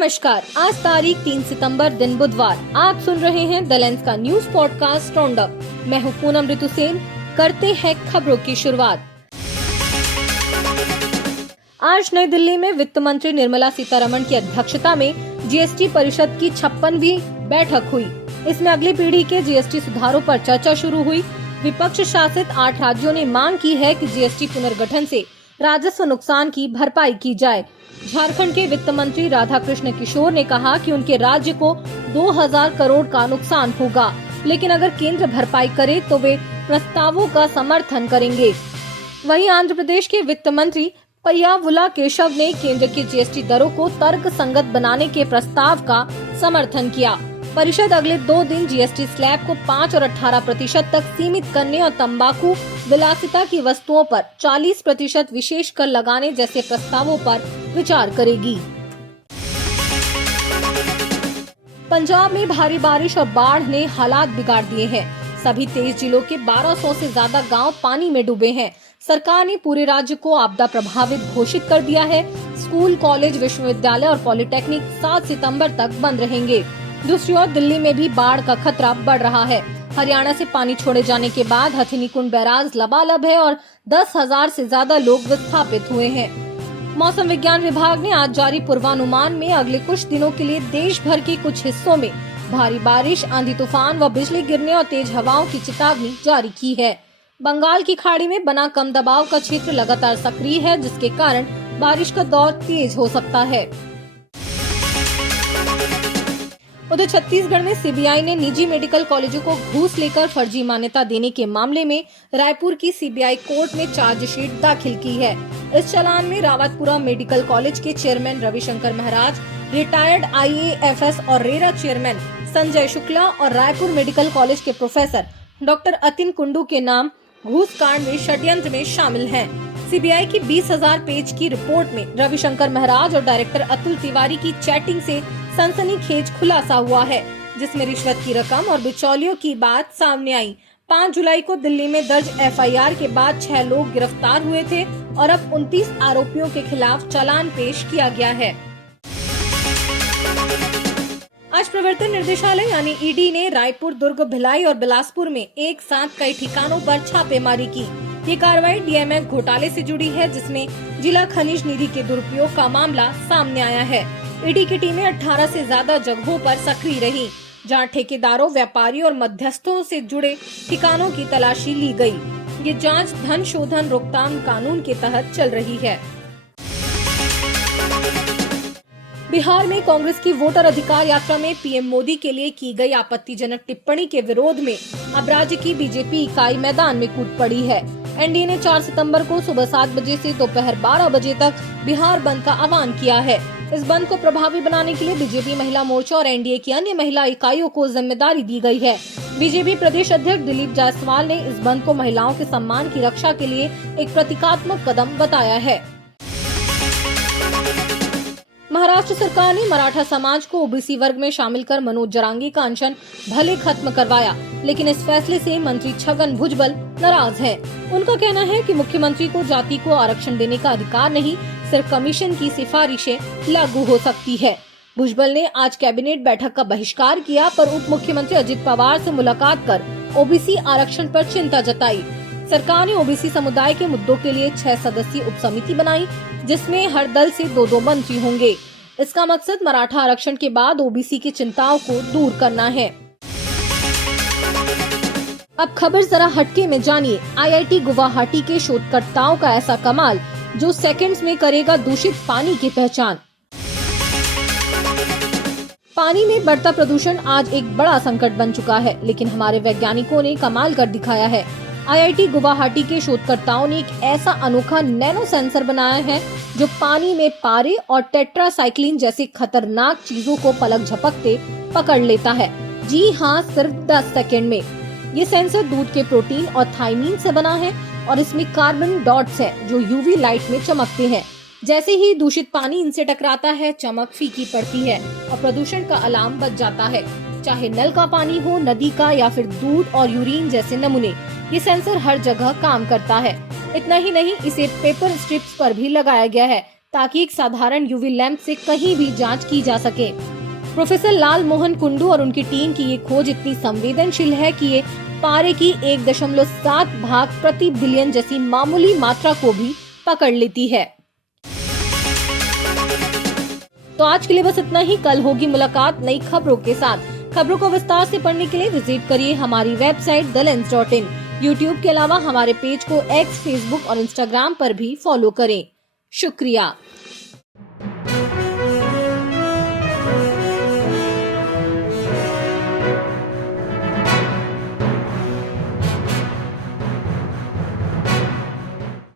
नमस्कार, आज तारीख 3 सितंबर दिन बुधवार। आप सुन रहे हैं द लेंस का न्यूज पॉडकास्ट राउंड अप। मैं हूं पूनम ऋतु सेन। करते हैं खबरों की शुरुआत। आज नई दिल्ली में वित्त मंत्री निर्मला सीतारमण की अध्यक्षता में जीएसटी परिषद की 56वीं बैठक हुई। इसमें अगली पीढ़ी के जीएसटी सुधारों पर चर्चा शुरू हुई। विपक्ष शासित 8 राज्यों ने मांग की है कि जीएसटी पुनर्गठन से राजस्व नुकसान की भरपाई की जाए। झारखंड के वित्त मंत्री राधाकृष्ण किशोर ने कहा कि उनके राज्य को 2000 करोड़ का नुकसान होगा, लेकिन अगर केंद्र भरपाई करे तो वे प्रस्तावों का समर्थन करेंगे। वहीं आंध्र प्रदेश के वित्त मंत्री पय्यावुला केशव ने केंद्र की जीएसटी दरों को तर्क संगत बनाने के प्रस्ताव का समर्थन किया। परिषद अगले 2 दिन जीएसटी स्लैब को 5 और 18% तक सीमित करने और तंबाकू विलासिता की वस्तुओं पर 40% विशेष कर लगाने जैसे प्रस्तावों पर विचार करेगी। पंजाब में भारी बारिश और बाढ़ ने हालात बिगाड़ दिए हैं। सभी 23 जिलों के 1200 से ज्यादा गांव पानी में डूबे हैं। सरकार ने पूरे राज्य को आपदा प्रभावित घोषित कर दिया है। स्कूल, कॉलेज, विश्वविद्यालय और पॉलिटेक्निक 7 सितंबर तक बंद रहेंगे। दूसरी ओर दिल्ली में भी बाढ़ का खतरा बढ़ रहा है। हरियाणा से पानी छोड़े जाने के बाद हथिनीकुंड बैराज लबालब है और 10,000 से ज्यादा लोग विस्थापित हुए हैं। मौसम विज्ञान विभाग ने आज जारी पूर्वानुमान में अगले कुछ दिनों के लिए देश भर के कुछ हिस्सों में भारी बारिश, आंधी तूफान व बिजली गिरने और तेज हवाओं की चेतावनी जारी की है। बंगाल की खाड़ी में बना कम दबाव का क्षेत्र लगातार सक्रिय है, जिसके कारण बारिश का दौर तेज हो सकता है। उधर छत्तीसगढ़ में सीबीआई ने निजी मेडिकल कॉलेजों को घूस लेकर फर्जी मान्यता देने के मामले में रायपुर की सीबीआई कोर्ट में चार्जशीट दाखिल की है। इस चालान में रावतपुरा मेडिकल कॉलेज के चेयरमैन रविशंकर महाराज, रिटायर्ड आईएएफएस और रेरा चेयरमैन संजय शुक्ला और रायपुर मेडिकल कॉलेज के प्रोफेसर डॉक्टर अतिन कुंडू के नाम घूस कांड में षड्यंत्र में शामिल हैं। सीबीआई की 20,000 पेज की रिपोर्ट में रविशंकर महाराज और डायरेक्टर अतुल तिवारी की चैटिंग से सनसनीखेज खुलासा हुआ है, जिसमें रिश्वत की रकम और बिचौलियों की बात सामने आई। 5 जुलाई को दिल्ली में दर्ज एफआईआर के बाद 6 लोग गिरफ्तार हुए थे और अब 29 आरोपियों के खिलाफ चालान पेश किया गया है। आज प्रवर्तन निर्देशालय यानी ईडी ने रायपुर, दुर्ग, भिलाई और बिलासपुर में एक साथ कई ठिकानों पर छापेमारी की। ये कार्रवाई डीएमएफ घोटाले से जुड़ी है, जिसमें जिला खनिज निधि के दुरुपयोग का मामला सामने आया है। ईडी की टीमें 18 से ज्यादा जगहों पर सक्रिय रही, जहां ठेकेदारों, व्यापारियों और मध्यस्थों से जुड़े ठिकानों की तलाशी ली गई। ये जांच धन शोधन रोकथाम कानून के तहत चल रही है। बिहार में कांग्रेस की वोटर अधिकार यात्रा में पीएम मोदी के लिए की गई आपत्तिजनक टिप्पणी के विरोध में अब राज्य की बीजेपी इकाई मैदान में कूद पड़ी है। एनडीए ने 4 सितंबर को सुबह 7 बजे से दोपहर 12 बजे तक बिहार बंद का आह्वान किया है। इस बंद को प्रभावी बनाने के लिए बीजेपी महिला मोर्चा और एनडीए की अन्य महिला इकाइयों को जिम्मेदारी दी गई है। बीजेपी प्रदेश अध्यक्ष दिलीप जायसवाल ने इस बंद को महिलाओं के सम्मान की रक्षा के लिए एक प्रतीकात्मक कदम बताया है। महाराष्ट्र सरकार ने मराठा समाज को ओबीसी वर्ग में शामिल कर मनोज जरांगे का अनशन भले खत्म करवाया, लेकिन इस फैसले से मंत्री छगन भुजबल नाराज हैं। उनका कहना है कि मुख्यमंत्री को जाति को आरक्षण देने का अधिकार नहीं, सिर्फ कमीशन की सिफारिशें लागू हो सकती है। भुजबल ने आज कैबिनेट बैठक का बहिष्कार किया, पर उप मुख्यमंत्री अजित पवार से मुलाकात कर ओबीसी आरक्षण पर चिंता जताई। सरकार ने ओबीसी समुदाय के मुद्दों के लिए 6 सदस्यीय उप समिति बनाई, जिसमें हर दल से 2-2 मंत्री होंगे। इसका मकसद मराठा आरक्षण के बाद ओबीसी की चिंताओं को दूर करना है। अब खबर जरा हटके में जानिए। आईआईटी गुवाहाटी के शोधकर्ताओं का ऐसा कमाल जो सेकंड्स में करेगा दूषित पानी की पहचान। पानी में बढ़ता प्रदूषण आज एक बड़ा संकट बन चुका है, लेकिन हमारे वैज्ञानिकों ने कमाल कर दिखाया है। आईआईटी गुवाहाटी के शोधकर्ताओं ने एक ऐसा अनोखा नैनो सेंसर बनाया है जो पानी में पारे और टेट्रासाइक्लिन जैसे खतरनाक चीजों को पलक झपकते पकड़ लेता है। जी हाँ, सिर्फ 10 सेकंड में। ये सेंसर दूध के प्रोटीन और थायमीन से बना है और इसमें कार्बन डॉट्स है जो यूवी लाइट में चमकते हैं। जैसे ही दूषित पानी इनसे टकराता है, चमक फीकी पड़ती है और प्रदूषण का अलार्म बज जाता है। चाहे नल का पानी हो, नदी का या फिर दूध और यूरिन जैसे नमूने, ये सेंसर हर जगह काम करता है। इतना ही नहीं, इसे पेपर स्ट्रिप्स पर भी लगाया गया है ताकि एक साधारण यूवी लैंप से कहीं भी जांच की जा सके। प्रोफेसर लाल मोहन कुंडू और उनकी टीम की ये खोज इतनी संवेदनशील है कि ये पारे की 1.7 भाग प्रति बिलियन जैसी मामूली मात्रा को भी पकड़ लेती है। तो आज के लिए बस इतना ही। कल होगी मुलाकात नई खबरों के साथ। खबरों को विस्तार से पढ़ने के लिए विजिट करिए हमारी वेबसाइट thelens.in। यूट्यूब के अलावा हमारे पेज को एक्स, फेसबुक और इंस्टाग्राम पर भी फॉलो करें। शुक्रिया।